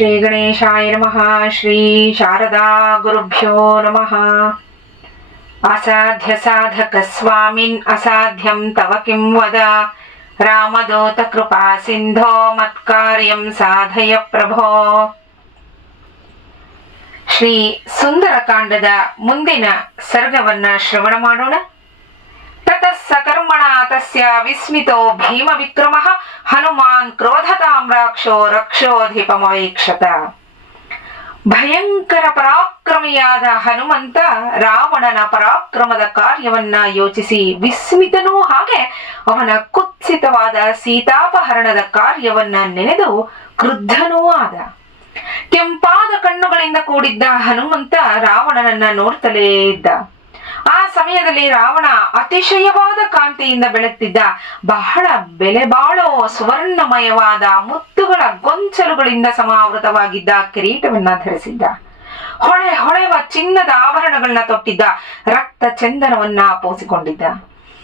ಶ್ರೀ ಗಣೇಶಾಯ ನಮಃ ಶ್ರೀ ಶಾರದಾ ಗುರುಭ್ಯೋ ನಮಃ ಅಸಾಧ್ಯ ಸಾಧಕ ಸ್ವಾಮಿನ್ ಅಸಾಧ್ಯಂ ತವ ಕಿಂ ವದ ರಾಮದೂತ ಕೃಪಾ ಸಿಂಧೋ ಮತ್ಕಾರ್ಯಂ ಸಾಧಯ ಪ್ರಭೋ ಶ್ರೀ ಸುಂದರಕಾಂಡದ ಮುಂದಿನ ಸರ್ಗವನ್ನ ಶ್ರವಣ ಮಾಡೋಣ. ತಸ್ಯ ವಿಸ್ಮಿತೋ ಭೀಮ ವಿಕ್ರಮ ಹನುಮಾನ್ ಕ್ರೋಧತಾಮ್ರಾಕ್ಷೋ ಭಯಂಕರ ಪರಾಕ್ರಮಿಯಾದ ಹನುಮಂತ ರಾವಣನ ಪರಾಕ್ರಮದ ಕಾರ್ಯವನ್ನ ಯೋಚಿಸಿ ವಿಸ್ಮಿತನೂ ಹಾಗೆ ಅವನ ಕುತ್ಸಿತವಾದ ಸೀತಾಪಹರಣದ ಕಾರ್ಯವನ್ನ ನೆನೆದು ಕ್ರುದ್ಧನೂ ಆದ। ಕೆಂಪಾದ ಕಣ್ಣುಗಳಿಂದ ಕೂಡಿದ್ದ ಹನುಮಂತ ರಾವಣನನ್ನ ನೋಡ್ತಲೇ ಇದ್ದ। ಆ ಸಮಯದಲ್ಲಿ ರಾವಣ ಅತಿಶಯವಾದ ಕಾಂತಿಯಿಂದ ಬೆಳಗ್ತಿದ್ದ ಬಹಳ ಬೆಲೆ ಬಾಳೋ ಸುವರ್ಣಮಯವಾದ ಮುತ್ತುಗಳ ಗೊಂಚಲುಗಳಿಂದ ಸಮಾವೃತವಾಗಿದ್ದ ಕಿರೀಟವನ್ನ ಧರಿಸಿದ್ದ. ಹೊಳೆ ಹೊಳೆವ ಚಿನ್ನದ ಆಭರಣಗಳನ್ನ ತೊಟ್ಟಿದ್ದ ರಕ್ತ ಚಂದನವನ್ನ ಪೋಸಿಕೊಂಡಿದ್ದ.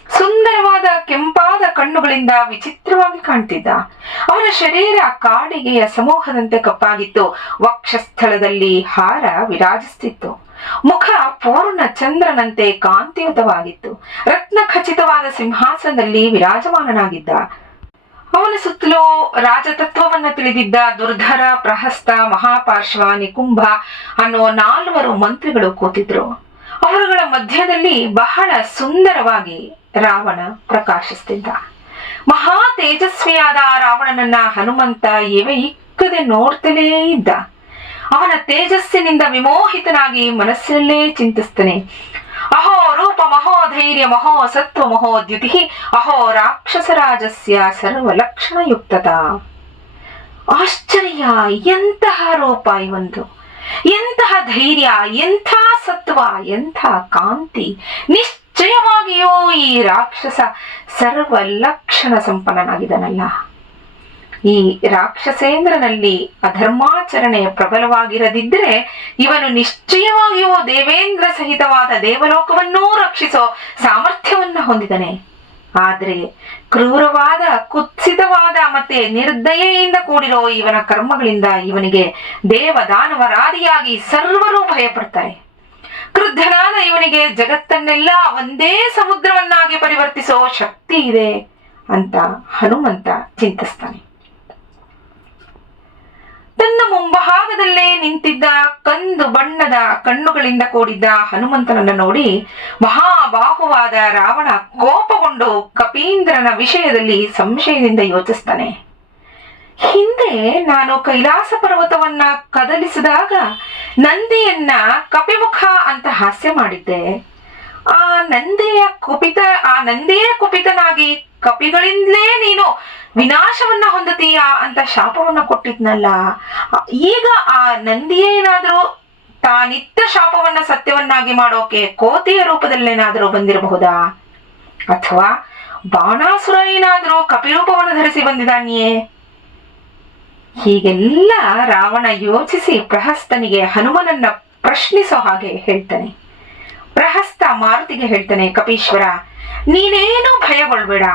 ಸುಂದರವಾದ ಕೆಂಪಾದ ಕಣ್ಣುಗಳಿಂದ ವಿಚಿತ್ರವಾಗಿ ಕಾಣ್ತಿದ್ದ. ಅವನ ಶರೀರ ಕಾಡಿಗೆಯ ಸಮೂಹದಂತೆ ಕಪ್ಪಾಗಿತ್ತು. ವಕ್ಷಸ್ಥಳದಲ್ಲಿ ಹಾರ ವಿರಾಜಿಸ್ತಿತ್ತು. ಮುಖ ಪೂರ್ಣ ಚಂದ್ರನಂತೆ ಕಾಂತಿಯುತವಾಗಿತ್ತು. ರತ್ನ ಖಚಿತವಾದ ಸಿಂಹಾಸನದಲ್ಲಿ ವಿರಾಜಮಾನನಾಗಿದ್ದ. ಅವನ ಸುತ್ತಲೂ ರಾಜತತ್ವವನ್ನು ತಿಳಿದಿದ್ದ ದುರ್ಧರ, ಪ್ರಹಸ್ತ ಮಹಾಪಾರ್ಶ್ವ ನಿಕುಂಭ ಅನ್ನೋ ನಾಲ್ವರು ಮಂತ್ರಿಗಳು ಕೂತಿದ್ರು. ಅವರುಗಳ ಮಧ್ಯದಲ್ಲಿ ಬಹಳ ಸುಂದರವಾಗಿ ರಾವಣ ಪ್ರಕಾಶಿಸ್ತಿದ್ದ. ಮಹಾ ತೇಜಸ್ವಿಯಾದ ರಾವಣನನ್ನ ಹನುಮಂತ ಇವೆ ಇಕ್ಕದೆ ನೋಡ್ತಲೇ ಇದ್ದ. ಅವನ ತೇಜಸ್ಸಿನಿಂದ ವಿಮೋಹಿತನಾಗಿ ಮನಸ್ಸಲ್ಲೇ ಚಿಂತಿಸ್ತಾನೆ. ಅಹೋ ರೂಪ ಮಹೋ ಧೈರ್ಯ ಮಹೋ ಸತ್ವ ಮಹೋ ದ್ಯುತಿ, ಅಹೋ ರಾಕ್ಷಸರಾಜಸ್ಯ ಸರ್ವ ಲಕ್ಷಣಯುಕ್ತತ. ಆಶ್ಚರ್ಯ, ಎಂತಹ ರೂಪ ಇವಂದು ಎಂತಹ ಧೈರ್ಯ, ಎಂಥ ಸತ್ವ, ಎಂಥ ಕಾಂತಿ. ನಿಶ್ಚಯವಾಗಿಯೂ ಈ ರಾಕ್ಷಸ ಸರ್ವ ಲಕ್ಷಣ ಸಂಪನ್ನನಾಗಿದನಲ್ಲ ಈ ರಾಕ್ಷಸೇಂದ್ರನಲ್ಲಿ ಅಧರ್ಮಾಚರಣೆ ಪ್ರಬಲವಾಗಿರದಿದ್ದರೆ ಇವನು ನಿಶ್ಚಯವಾಗಿಯೂ ದೇವೇಂದ್ರ ಸಹಿತವಾದ ದೇವಲೋಕವನ್ನೂ ರಕ್ಷಿಸೋ ಸಾಮರ್ಥ್ಯವನ್ನ ಹೊಂದಿದನೆ. ಆದ್ರೆ ಕ್ರೂರವಾದ, ಕುತ್ಸಿತವಾದ ಮತ್ತೆ ನಿರ್ದಯೆಯಿಂದ ಕೂಡಿರೋ ಇವನ ಕರ್ಮಗಳಿಂದ ಇವನಿಗೆ ದೇವದಾನವರಾದಿಯಾಗಿ ಸರ್ವರೂ ಭಯಪಡ್ತಾರೆ. ಕ್ರುದ್ಧನಾದ ಇವನಿಗೆ ಜಗತ್ತನ್ನೆಲ್ಲ ಒಂದೇ ಸಮುದ್ರವನ್ನಾಗಿ ಪರಿವರ್ತಿಸೋ ಶಕ್ತಿ ಇದೆ ಅಂತ ಹನುಮಂತ ಚಿಂತಿಸ್ತಾನೆ. ತನ್ನ ಮುಂಭಾಗದಲ್ಲೇ ನಿಂತಿದ್ದ ಕಂದು ಬಣ್ಣದ ಕಣ್ಣುಗಳಿಂದ ಕೂಡಿದ್ದ ಹನುಮಂತನನ್ನು ನೋಡಿ ಮಹಾಬಾಹುವಾದ ರಾವಣ ಕೋಪಗೊಂಡು ಕಪೀಂದ್ರನ ವಿಷಯದಲ್ಲಿ ಸಂಶಯದಿಂದ ಯೋಚಿಸ್ತಾನೆ. ಹಿಂದೆ ನಾನು ಕೈಲಾಸ ಪರ್ವತವನ್ನ ಕದಲಿಸಿದಾಗ ನಂದಿಯನ್ನ ಕಪಿಮುಖ ಅಂತ ಹಾಸ್ಯ ಮಾಡಿದ್ದೆ. ಆ ನಂದಿಯ ಕುಪಿತ, ಆ ನಂದಿಯ ಕುಪಿತನಾಗಿ ಕಪಿಗಳಿಂದಲೇ ನೀನು ವಿನಾಶವನ್ನ ಹೊಂದತೀಯ ಅಂತ ಶಾಪವನ್ನ ಕೊಟ್ಟಿದ್ನಲ್ಲ, ಈಗ ಆ ನಂದಿಯೇ ಏನಾದ್ರೂ ತಾನಿತ್ತ ಶಾಪವನ್ನ ಸತ್ಯವನ್ನಾಗಿ ಮಾಡೋಕೆ ಕೋತಿಯ ರೂಪದಲ್ಲೇನಾದ್ರೂ ಬಂದಿರಬಹುದಾ? ಅಥವಾ ಬಾಣಾಸುರ ಏನಾದ್ರೂ ಕಪಿರೂಪವನ್ನು ಧರಿಸಿ ಬಂದಿದಾನಿಯೇ? ಹೀಗೆಲ್ಲ ರಾವಣ ಯೋಚಿಸಿ ಪ್ರಹಸ್ತನಿಗೆ ಹನುಮನನ್ನ ಪ್ರಶ್ನಿಸೋ ಹಾಗೆ ಹೇಳ್ತಾನೆ. ಪ್ರಹಸ್ತ ಮಾರುತಿಗೆ ಹೇಳ್ತಾನೆ, ಕಪೀಶ್ವರ, ನೀನೇನು ಭಯಗೊಳ್ಬೇಡ.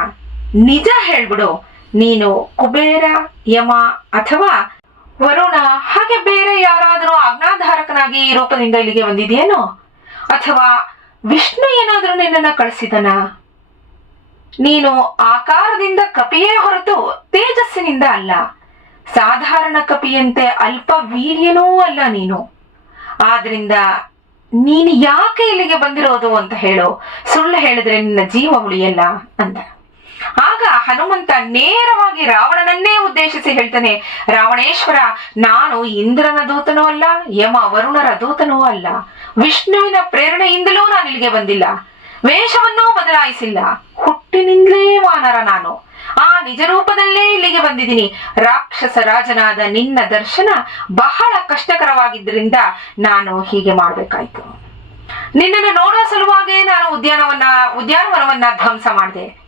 ನಿಜ ಹೇಳ್ಬಿಡು ನೀನು ಕುಬೇರ, ಯಮ ಅಥವಾ ವರುಣ, ಹಾಗೆ ಬೇರೆ ಯಾರಾದರೂ ಆಜ್ಞಾಧಾರಕನಾಗಿ ಈ ರೂಪದಿಂದ ಇಲ್ಲಿಗೆ ಬಂದಿದೆಯೇನೋ? ಅಥವಾ ವಿಷ್ಣು ಏನಾದರೂ ನಿನ್ನನ್ನ ಕಳಿಸಿದನ? ನೀನು ಆಕಾರದಿಂದ ಕಪಿಯೇ ಹೊರತು ತೇಜಸ್ಸಿನಿಂದ ಅಲ್ಲ. ಸಾಧಾರಣ ಕಪಿಯಂತೆ ಅಲ್ಪ ವೀರ್ಯನೂ ಅಲ್ಲ ನೀನು. ಆದ್ರಿಂದ ನೀನು ಯಾಕೆ ಇಲ್ಲಿಗೆ ಬಂದಿರೋದು ಅಂತ ಹೇಳು. ಸುಳ್ಳು ಹೇಳಿದ್ರೆ ನಿನ್ನ ಜೀವ ಉಳಿಯಲ್ಲ ಅಂತ. ಆಗ ಹನುಮಂತ ನೇರವಾಗಿ ರಾವಣನನ್ನೇ ಉದ್ದೇಶಿಸಿ ಹೇಳ್ತಾನೆ, ರಾವಣೇಶ್ವರ, ನಾನು ಇಂದ್ರನ ದೂತನೂ ಅಲ್ಲ, ಯಮ ವರುಣರ ದೂತನೂ ಅಲ್ಲ. ವಿಷ್ಣುವಿನ ಪ್ರೇರಣೆಯಿಂದಲೂ ನಾನು ಇಲ್ಲಿಗೆ ಬಂದಿಲ್ಲ. ವೇಷವನ್ನೂ ಬದಲಾಯಿಸಿಲ್ಲ. ಹುಟ್ಟಿನಿಂದಲೇ ವಾನರ ನಾನು. ಆ ನಿಜ ರೂಪದಲ್ಲೇ ಇಲ್ಲಿಗೆ ಬಂದಿದ್ದೀನಿ. ರಾಕ್ಷಸ ರಾಜನಾದ ನಿನ್ನ ದರ್ಶನ ಬಹಳ ಕಷ್ಟಕರವಾಗಿದ್ದರಿಂದ ನಾನು ಹೀಗೆ ಮಾಡ್ಬೇಕಾಯ್ತು. ನಿನ್ನನ್ನು ನೋಡೋ ಸಲುವಾಗೇ ನಾನು ಉದ್ಯಾನವನ್ನ, ಉದ್ಯಾನವನವನ್ನ ಧ್ವಂಸ ಮಾಡಿದೆ.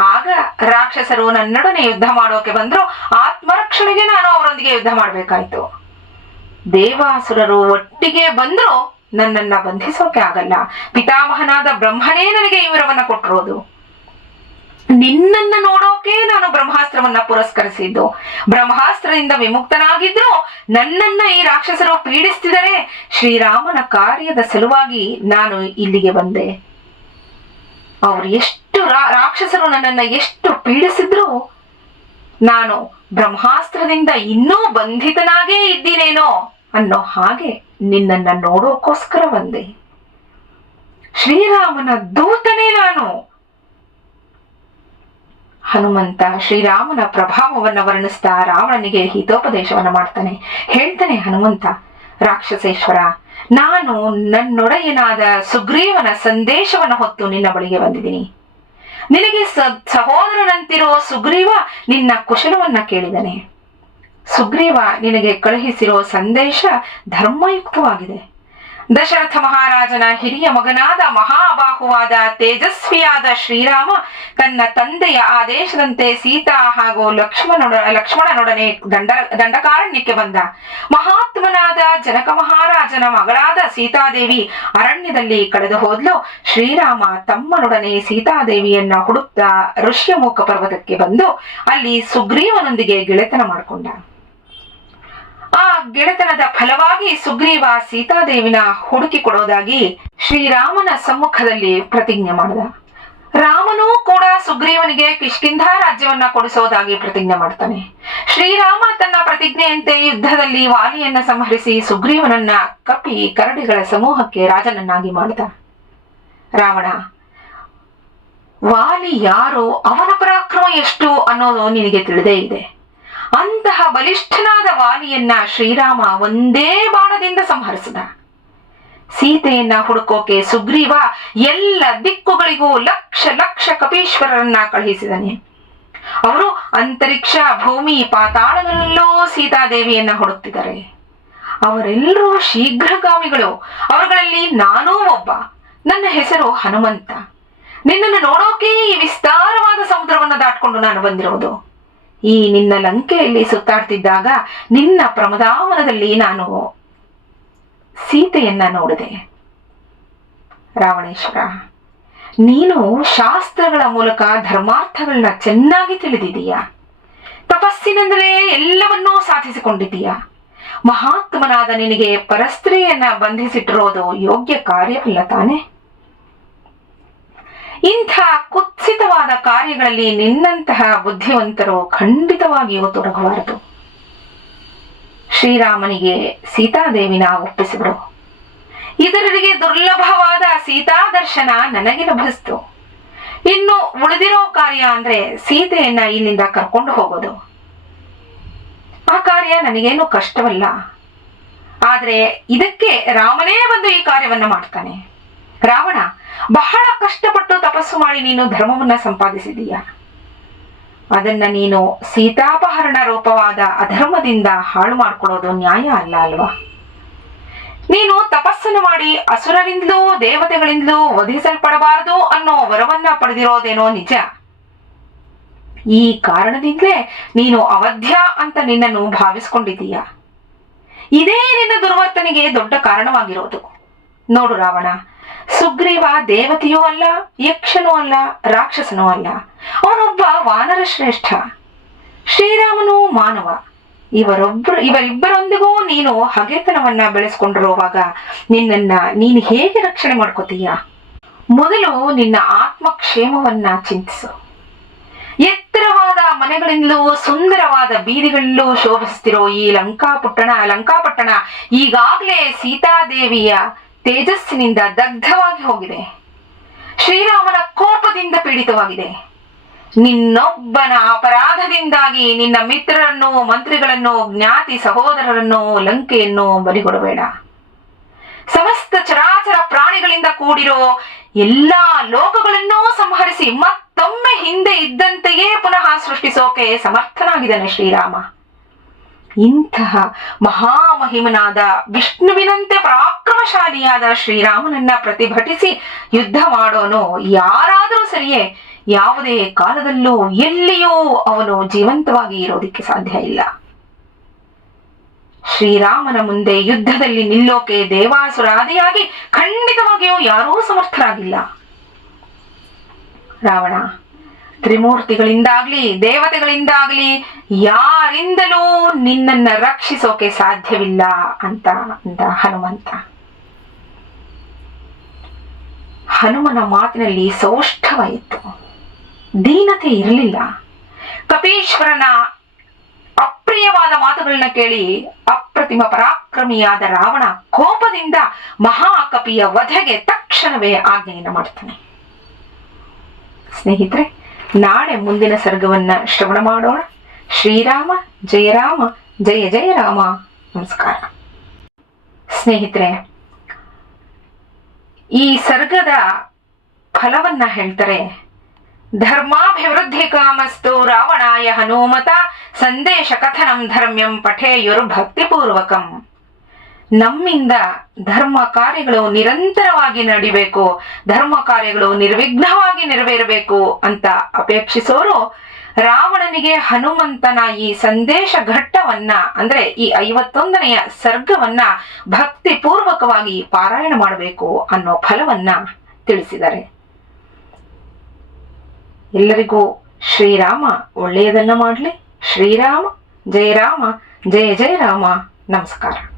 ಆಗ ರಾಕ್ಷಸರು ನನ್ನೊಡನೆ ಯುದ್ಧ ಮಾಡೋಕೆ ಬಂದ್ರು. ಆತ್ಮರಕ್ಷಣೆಗೆ ನಾನು ಅವರೊಂದಿಗೆ ಯುದ್ಧ ಮಾಡ್ಬೇಕಾಯ್ತು. ದೇವಾಸುರರು ಒಟ್ಟಿಗೆ ಬಂದ್ರು. ನನ್ನನ್ನ ಬಂಧಿಸೋಕೆ ಆಗಲ್ಲ. ಪಿತಾಮಹನಾದ ಬ್ರಹ್ಮನೇ ನನಗೆ ಈ ವರವನ್ನ ಕೊಟ್ಟಿರೋದು. ನಿನ್ನನ್ನ ನೋಡೋಕೆ ನಾನು ಬ್ರಹ್ಮಾಸ್ತ್ರವನ್ನ ಪುರಸ್ಕರಿಸಿದ್ದು. ಬ್ರಹ್ಮಾಸ್ತ್ರದಿಂದ ವಿಮುಕ್ತನಾಗಿದ್ರು. ನನ್ನನ್ನ ಈ ರಾಕ್ಷಸರು ಪೀಡಿಸ್ತಿದರೆ ಶ್ರೀರಾಮನ ಕಾರ್ಯದ ಸಲುವಾಗಿ ನಾನು ಇಲ್ಲಿಗೆ ಬಂದೆ. ಅವರು ಎಷ್ಟು ರಾಕ್ಷಸರು ನನ್ನನ್ನ ಎಷ್ಟು ಪೀಡಿಸಿದ್ರು ನಾನು ಬ್ರಹ್ಮಾಸ್ತ್ರದಿಂದ ಇನ್ನೂ ಬಂಧಿತನಾಗೇ ಇದ್ದೀನೇನೋ ಅನ್ನೋ ಹಾಗೆ ನಿನ್ನನ್ನ ನೋಡೋಕೋಸ್ಕರ ಬಂದೆ. ಶ್ರೀರಾಮನ ದೂತನೇ ನಾನು. ಹನುಮಂತ ಶ್ರೀರಾಮನ ಪ್ರಭಾವವನ್ನ ವರ್ಣಿಸ್ತಾ ರಾವಣನಿಗೆ ಹಿತೋಪದೇಶವನ್ನ ಮಾಡ್ತಾನೆ. ಹೇಳ್ತಾನೆ ಹನುಮಂತ, ರಾಕ್ಷಸೇಶ್ವರ ನಾನು ನನ್ನೊಡೆಯನಾದ ಸುಗ್ರೀವನ ಸಂದೇಶವನ್ನು ಹೊತ್ತು ನಿನ್ನ ಬಳಿಗೆ ಬಂದಿದ್ದೀನಿ. ನಿನಗೆ ಸ- ಸಹೋದರನಂತಿರೋ ಸುಗ್ರೀವ ನಿನ್ನ ಕುಶಲವನ್ನ ಕೇಳಿದನೆ ಸುಗ್ರೀವ ನಿನಗೆ ಕಳುಹಿಸಿರೋ ಸಂದೇಶ ಧರ್ಮಯುಕ್ತವಾಗಿದೆ. ದಶರಥ ಮಹಾರಾಜನ ಹಿರಿಯ ಮಗನಾದ ಮಹಾಬಾಹುವಾದ ತೇಜಸ್ವಿಯಾದ ಶ್ರೀರಾಮ ತನ್ನ ತಂದೆಯ ಆದೇಶದಂತೆ ಸೀತಾ ಹಾಗೂ ಲಕ್ಷ್ಮಣನೊಡ, ಲಕ್ಷ್ಮಣನೊಡನೆ ದಂಡ, ದಂಡಕಾರಣ್ಯಕ್ಕೆ ಬಂದ. ಮಹಾತ್ಮನಾದ ಜನಕ ಮಹಾರಾಜನ ಮಗಳಾದ ಸೀತಾದೇವಿ ಅರಣ್ಯದಲ್ಲಿ ಕಳೆದು ಹೋದ್ಲು. ಶ್ರೀರಾಮ ತಮ್ಮನೊಡನೆ ಸೀತಾದೇವಿಯನ್ನ ಹುಡುಕ್ತಾ ಋಷ್ಯಮುಖ ಪರ್ವತಕ್ಕೆ ಬಂದು ಅಲ್ಲಿ ಸುಗ್ರೀವನೊಂದಿಗೆ ಗೆಳೆತನ ಮಾಡಿಕೊಂಡ. ಆ ಗೆಳೆತನದ ಫಲವಾಗಿ ಸುಗ್ರೀವ ಸೀತಾದೇವಿನ ಹುಡುಕಿ ಕೊಡೋದಾಗಿ ಶ್ರೀರಾಮನ ಸಮ್ಮುಖದಲ್ಲಿ ಪ್ರತಿಜ್ಞೆ ಮಾಡಿದ. ರಾಮನೂ ಕೂಡ ಸುಗ್ರೀವನಿಗೆ ಕಿಷ್ಕಿಂಧ ರಾಜ್ಯವನ್ನ ಕೊಡಿಸೋದಾಗಿ ಪ್ರತಿಜ್ಞೆ ಮಾಡ್ತಾನೆ. ಶ್ರೀರಾಮ ತನ್ನ ಪ್ರತಿಜ್ಞೆಯಂತೆ ಯುದ್ಧದಲ್ಲಿ ವಾಲಿಯನ್ನ ಸಂಹರಿಸಿ ಸುಗ್ರೀವನನ್ನ ಕಪಿ ಕರಡಿಗಳ ಸಮೂಹಕ್ಕೆ ರಾಜನನ್ನಾಗಿ ಮಾಡಿದ. ರಾವಣ, ವಾಲಿ ಯಾರು? ಅವನ ಪರಾಕ್ರಮ ಎಷ್ಟು? ಅನ್ನೋದು ನಿನಗೆ ತಿಳಿದೇ ಇದೆ. ಬಲಿಷ್ಠನಾದ ವಾಲಿಯನ್ನ ಶ್ರೀರಾಮ ಒಂದೇ ಬಾಣದಿಂದ ಸಂಹರಿಸಿದ. ಸೀತೆಯನ್ನ ಹುಡುಕೋಕೆ ಸುಗ್ರೀವ ಎಲ್ಲ ದಿಕ್ಕುಗಳಿಗೂ ಲಕ್ಷ ಲಕ್ಷ ಕಪೀಶ್ವರರನ್ನ ಕಳುಹಿಸಿದನೆ. ಅವರು ಅಂತರಿಕ್ಷ ಭೂಮಿ ಪಾತಾಳಗಳಲ್ಲೂ ಸೀತಾದೇವಿಯನ್ನ ಹುಡುಕ್ತಿದ್ದಾರೆ. ಅವರೆಲ್ಲರೂ ಶೀಘ್ರಗಾಮಿಗಳು. ಅವರುಗಳಲ್ಲಿ ನಾನೂ ಒಬ್ಬ. ನನ್ನ ಹೆಸರು ಹನುಮಂತ. ನಿನ್ನನ್ನು ನೋಡೋಕೆ ಈ ವಿಸ್ತಾರವಾದ ಸಮುದ್ರವನ್ನು ದಾಟ್ಕೊಂಡು ನಾನು ಬಂದಿರೋದು ಈ ನಿನ್ನ ಲಂಕೆಯಲ್ಲಿ ಸುತ್ತಾಡ್ತಿದ್ದಾಗ ನಿನ್ನ ಪ್ರಮದಾವನದಲ್ಲಿ ನಾನು ಸೀತೆಯನ್ನ ನೋಡಿದೆ. ರಾವಣೇಶ್ವರ, ನೀನು ಶಾಸ್ತ್ರಗಳ ಮೂಲಕ ಧರ್ಮಾರ್ಥಗಳನ್ನ ಚೆನ್ನಾಗಿ ತಿಳಿದಿದೀಯ ತಪಸ್ಸಿನಂದ್ರೆ ಎಲ್ಲವನ್ನೂ ಸಾಧಿಸಿಕೊಂಡಿದ್ದೀಯ? ಮಹಾತ್ಮನಾದ ನಿನಗೆ ಪರಸ್ತ್ರೀಯನ್ನ ಬಂಧಿಸಿಟ್ಟಿರೋದು ಯೋಗ್ಯ ಕಾರ್ಯವಲ್ಲ ತಾನೆ? ಇಂಥ ಕುತ್ಸಿತವಾದ ಕಾರ್ಯಗಳಲ್ಲಿ ನಿನ್ನಂತಹ ಬುದ್ಧಿವಂತರು ಖಂಡಿತವಾಗಿಯೂ ತೊಡಗಬಾರದು. ಶ್ರೀರಾಮನಿಗೆ ಸೀತಾದೇವಿನ ಒಪ್ಪಿಸಿಬಿಡು ಇದರರಿಗೆ ದುರ್ಲಭವಾದ ಸೀತಾ ದರ್ಶನ ನನಗೆ ಲಭಿಸ್ತು. ಇನ್ನು ಉಳಿದಿರೋ ಕಾರ್ಯ ಅಂದ್ರೆ ಸೀತೆಯನ್ನ ಇಲ್ಲಿಂದ ಕರ್ಕೊಂಡು ಹೋಗೋದು. ಆ ಕಾರ್ಯ ನನಗೇನು ಕಷ್ಟವಲ್ಲ. ಆದ್ರೆ ಇದಕ್ಕೆ ರಾಮನೇ ಬಂದು ಈ ಕಾರ್ಯವನ್ನ ಮಾಡ್ತಾನೆ. ರಾವಣ ಬಹಳ ಕಷ್ಟಪಟ್ಟು ತಪಸ್ಸು ಮಾಡಿ ನೀನು ಧರ್ಮವನ್ನ ಸಂಪಾದಿಸಿದೀಯ. ಅದನ್ನ ನೀನು ಸೀತಾಪಹರಣ ರೂಪವಾದ ಅಧರ್ಮದಿಂದ ಹಾಳು ಮಾಡ್ಕೊಳ್ಳೋದು ನ್ಯಾಯ ಅಲ್ಲ ಅಲ್ವಾ? ನೀನು ತಪಸ್ಸನ್ನು ಮಾಡಿ ಅಸುರರಿಂದಲೂ ದೇವತೆಗಳಿಂದಲೂ ವಧಿಸಲ್ಪಡಬಾರದು ಅನ್ನೋ ವರವನ್ನ ಪಡೆದಿರೋದೇನೋ ನಿಜ. ಈ ಕಾರಣದಿಂದಲೇ ನೀನು ಅವಧ್ಯ ಅಂತ ನಿನ್ನನ್ನು ಭಾವಿಸ್ಕೊಂಡಿದ್ದೀಯ. ಇದೇ ನಿನ್ನ ದುರ್ವರ್ತನೆಗೆ ದೊಡ್ಡ ಕಾರಣವಾಗಿರೋದು. ನೋಡು ರಾವಣ ಸುಗ್ರೀವ ದೇವತೆಯೂ ಅಲ್ಲ, ಯಕ್ಷನೂ ಅಲ್ಲ, ರಾಕ್ಷಸನೂ ಅಲ್ಲ. ಅವನೊಬ್ಬ ವಾನರ ಶ್ರೇಷ್ಠ. ಶ್ರೀರಾಮನು ಮಾನವ. ಇವರೊಬ್ಬರು ಇವರಿಬ್ಬರೊಂದಿಗೂ ನೀನು ಹಗೆತನವನ್ನ ಬೆಳೆಸ್ಕೊಂಡಿರುವಾಗ ನಿನ್ನನ್ನ ನೀನು ಹೇಗೆ ರಕ್ಷಣೆ ಮಾಡ್ಕೋತೀಯ? ಮೊದಲು ನಿನ್ನ ಆತ್ಮಕ್ಷೇಮವನ್ನ ಚಿಂತಿಸು. ಎತ್ತರವಾದ ಮನೆಗಳಿಂದಲೂ ಸುಂದರವಾದ ಬೀದಿಗಳಲ್ಲೂ ಶೋಭಿಸುತ್ತಿರೋ ಈ ಲಂಕಾಪುಟ್ಟಣ ಲಂಕಾಪಟ್ಟಣ ಈಗಾಗಲೇ ಸೀತಾದೇವಿಯ ತೇಜಸ್ಸಿನಿಂದ ದಗ್ಧವಾಗಿ ಹೋಗಿದೆ. ಶ್ರೀರಾಮನ ಕೋಪದಿಂದ ಪೀಡಿತವಾಗಿದೆ. ನಿನ್ನೊಬ್ಬನ ಅಪರಾಧದಿಂದಾಗಿ ನಿನ್ನ ಮಿತ್ರರನ್ನು, ಮಂತ್ರಿಗಳನ್ನು, ಜ್ಞಾತಿ ಸಹೋದರರನ್ನು ಲಂಕೆಯನ್ನು ಬಲಿಗೊಡಬೇಡ ಸಮಸ್ತ ಚರಾಚರ ಪ್ರಾಣಿಗಳಿಂದ ಕೂಡಿರೋ ಎಲ್ಲಾ ಲೋಕಗಳನ್ನೂ ಸಂಹರಿಸಿ ಮತ್ತೊಮ್ಮೆ ಹಿಂದೆ ಇದ್ದಂತೆಯೇ ಪುನಃ ಸೃಷ್ಟಿಸೋಕೆ ಸಮರ್ಥನಾಗಿದ್ದಾನೆ ಶ್ರೀರಾಮ. ಇಂತಹ ಮಹಾಮಹಿಮನಾದ ವಿಷ್ಣುವಿನಂತೆ ಪರಾಕ್ರಮಶಾಲಿಯಾದ ಶ್ರೀರಾಮನನ್ನ ಪ್ರತಿಭಟಿಸಿ ಯುದ್ಧ ಮಾಡೋನು ಯಾರಾದರೂ ಸರಿಯೇ, ಯಾವುದೇ ಕಾಲದಲ್ಲೂ ಎಲ್ಲಿಯೂ ಅವನು ಜೀವಂತವಾಗಿ ಇರೋದಿಕ್ಕೆ ಸಾಧ್ಯ ಇಲ್ಲ. ಶ್ರೀರಾಮನ ಮುಂದೆ ಯುದ್ಧದಲ್ಲಿ ನಿಲ್ಲೋಕೆ ದೇವಾಸುರಾದಿಯಾಗಿ ಖಂಡಿತವಾಗಿಯೂ ಯಾರೂ ಸಮರ್ಥರಾಗಿಲ್ಲ. ರಾವಣ, ತ್ರಿಮೂರ್ತಿಗಳಿಂದಾಗ್ಲಿ, ದೇವತೆಗಳಿಂದಾಗ್ಲಿ ಯಾರಿಂದಲೂ ನಿನ್ನನ್ನ ರಕ್ಷಿಸೋಕೆ ಸಾಧ್ಯವಿಲ್ಲ ಅಂತ ಅಂದ ಹನುಮಂತ. ಹನುಮನ ಮಾತಿನಲ್ಲಿ ಸೌಷ್ಠವಾಯಿತು. ದೀನತೆ ಇರಲಿಲ್ಲ. ಕಪೀಶ್ವರನ ಅಪ್ರಿಯವಾದ ಮಾತುಗಳನ್ನ ಕೇಳಿ ಅಪ್ರತಿಮ ಪರಾಕ್ರಮಿಯಾದ ರಾವಣ ಕೋಪದಿಂದ ಮಹಾಕಪಿಯ ವಧೆಗೆ ತಕ್ಷಣವೇ ಆಜ್ಞೆಯನ್ನು ಮಾಡ್ತಾನೆ ಸ್ನೇಹಿತರೆ, ನಾಳೆ ಮುಂದಿನ ಸರ್ಗವನ್ನ ಶ್ರವಣ ಮಾಡೋಣ. ಶ್ರೀರಾಮ ಜಯರಾಮ ಜಯ ಜಯ ರಾಮ. ನಮಸ್ಕಾರ. ಸ್ನೇಹಿತರೆ, ಈ ಸರ್ಗದ ಫಲವನ್ನ ಹೇಳ್ತಾರೆ. ಧರ್ಮಾಭಿವೃದ್ಧಿ ಕಾಮಸ್ತು ರಾವಣಾಯ ಹನುಮತ, ಸಂದೇಶ ಕಥನಂ ಧರ್ಮ್ಯಂ ಭಕ್ತಿ ಭಕ್ತಿಪೂರ್ವಕಂ. ನಮ್ಮಿಂದ ಧರ್ಮ ಕಾರ್ಯಗಳು ನಿರಂತರವಾಗಿ ನಡಿಬೇಕು, ಧರ್ಮ ಕಾರ್ಯಗಳು ನಿರ್ವಿಘ್ನವಾಗಿ ನೆರವೇರಬೇಕು ಅಂತ ಅಪೇಕ್ಷಿಸೋರು ರಾವಣನಿಗೆ ಹನುಮಂತನ ಈ ಸಂದೇಶ ಘಟ್ಟವನ್ನ, ಅಂದ್ರೆ ಈ ಐವತ್ತೊಂದನೆಯ ಸರ್ಗವನ್ನ ಭಕ್ತಿ ಪೂರ್ವಕವಾಗಿ ಪಾರಾಯಣ ಮಾಡಬೇಕು ಅನ್ನೋ ಫಲವನ್ನ ತಿಳಿಸಿದ್ದಾರೆ. ಎಲ್ಲರಿಗೂ ಶ್ರೀರಾಮ ಒಳ್ಳೆಯದನ್ನ ಮಾಡಲಿ. ಶ್ರೀರಾಮ ಜಯ ರಾಮ ಜಯ ಜಯ ರಾಮ. ನಮಸ್ಕಾರ.